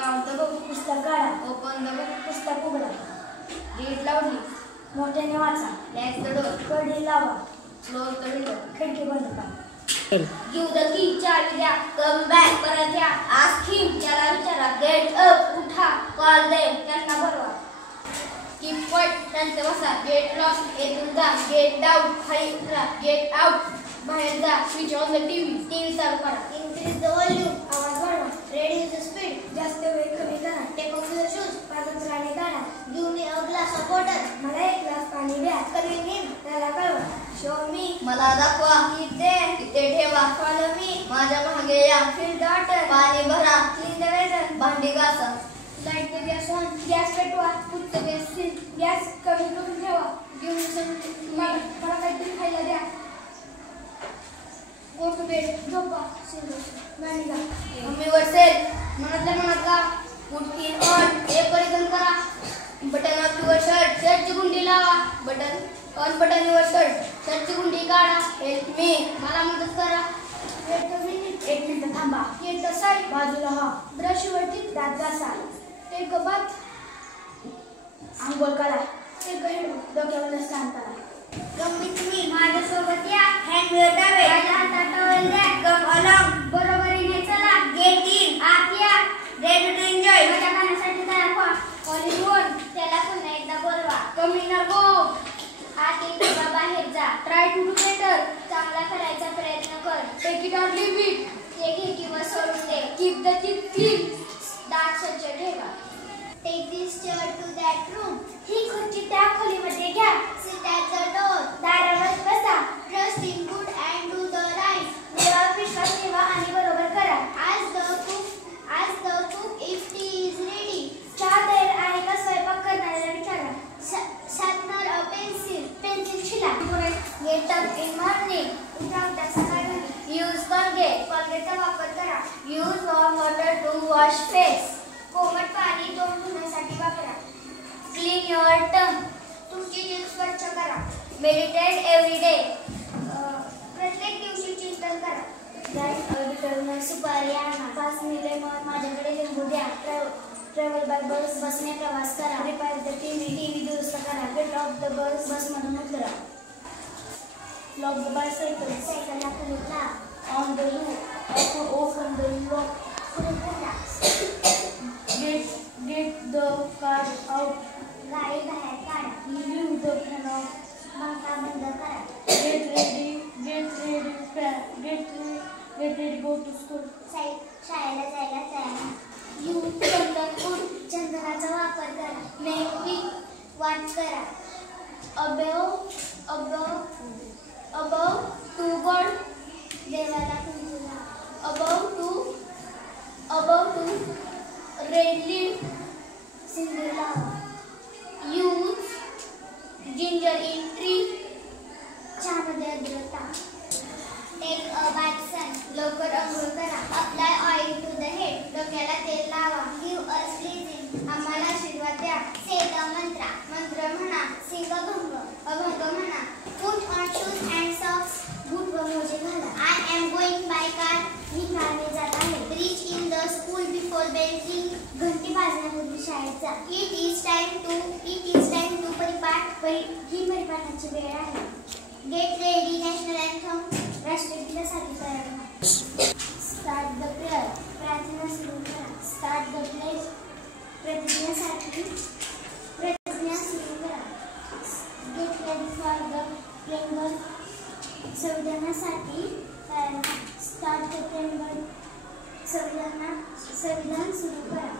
Count the book. पुस्तक काढा. Open the book. पुस्तक उघडा. Read loudly. मोठ्याने वाचा. Latch the door. कडी लावा. Close the window. खिडकी बंद करा. Give the key. चावी द्या. Come back. परत या. Ask him. त्याला विचारा. Get up. उठा. Call them. त्यांना बोलवा. Keep quiet. शांत बसा. Get lost. येथून जा. Get down. खाली उतरा. Get out. बाहेर जा. Switch on the TV. TV चालू करा. Increase the volume. आवाज वाढवा. Reduce the speed. जास्त वेळ कमी करा. Take off your shoes. पादत्राणे काढा. Give me a glass of water. मला एक ग्लास पाणी द्या. Convene him. त्याला कळवा. Show me. मला दाखवा. इथे ठेवा. Follow me. माझ्या मागे या. Fill the water. पाणी भरा. Clean the vessel. भांडी घासा. Light the gas on. Gas पेटवा. Put the gas in. Gas कमी करून ठेवा. Give me some to eat. मला काहीतरी खायला द्या. Go to bed. झोपा. गाणी गा. मम्मीवर सेल. मनातल्या मनात गा. Put in on. हे परिधान करा. Button on your shirt. शर्टची गुंडी लावा. Button your shirt. शर्टची गुंडी काढा. Help me. मला मदत करा. Wait a minute. 1 मिनिट थांबा. Get the side. बाजूला हा. Brush your teeth. दात घासा. Take a bath. आंघोळ करा. Take a shower. डोक्यावर स्नान करा. Come with me. माझ्यासोबत या. Hand your towel. माझ्या हातात towel द्या. Come along. बरोबरीने चला. Get in. आत या. Ready to enjoy. मजा करण्यासाठी तयार व्हा. All in one. त्याला पुन्हा एकदा बोलवा. Come in or go. आत ये किंवा बाहेर जा. Try to do better. चांगला करायचा प्रयत्न कर. Take it or leave it. ते घे किंवा सोडून दे. Keep the teeth clean. दात स्वच्छ ठेवा. Take this chair to that room. ही खुर्ची त्या खोलीमध्ये घ्या. Sit at the door. दारावर बसा. Trust in good and do the right. देवावर विश्वास ठेवा आणि बरोबर करा. Ask the cook if tea is ready. चहा तयार आहे का स्वयंपाक करणाऱ्याला विचारा. Sharpener a pencil. पेन्सिल शिला. Get up in morning. उठा उठा सकाळी. Use Colgate. कोलगेटचा वापर करा. Use warm water to wash face. कोमट पाणी तोंड धुण्यासाठी वापरा. Clean your tongue. तुमची जीभ स्वच्छ करा. Meditate every day. प्रत्येक दिवशी चिंतन करा. सुपारी आणा. 5 लेमन. माझ्याकडे लिंबू द्या. Travel by bus. बसने प्रवास करा. रिपेअर द टीव्ही दुरुस्त करा. Get off the bus. बसमधून उतरा. Lock the bicycle. सायकलला कुलूप लावा. On the roof. Open the lock. कुलूप उघडा. Get the car out. गाडी बाहेर काढा. Leave the fan off. पंखा बंद करा. Get ready go to school. शाळेला जायला तयार. चंदनाचा वापर करा. मेहंदी वाट करा. above to God. देवाला कुंकू लावा. above to red leaf. सिंदूर लावा. Use ginger in tree. चहामध्ये अद्रक टाका. Take a bath sun. लवकर अंघोळ करा. Apply oil to the head. डोक्याला तेल लावा. Give us blessing. आम्हाला आशीर्वाद द्या. Say the mantra. मंत्र म्हणा. Sing अभंग. अभंग म्हणा. Put on shoes and socks. बूट व मोजे घाला. I am going by car. मी कारने जात आहे. Reach in the school before bell ring. घंटी वाजण्यापूर्वी शाळेत जा. It is time to परिपाठ. ही परिपाठाची वेळ आहे. Get ready. National anthem. राष्ट्रगीतासाठी तयार व्हा. Start the prayer. प्रार्थना सुरू करा. Start the pledge. प्रतिज्ञा सुरू करा. Get ready for the prayer. संविधानासाठी तयार व्हा. Start the prayer. संविधान सुरू करा.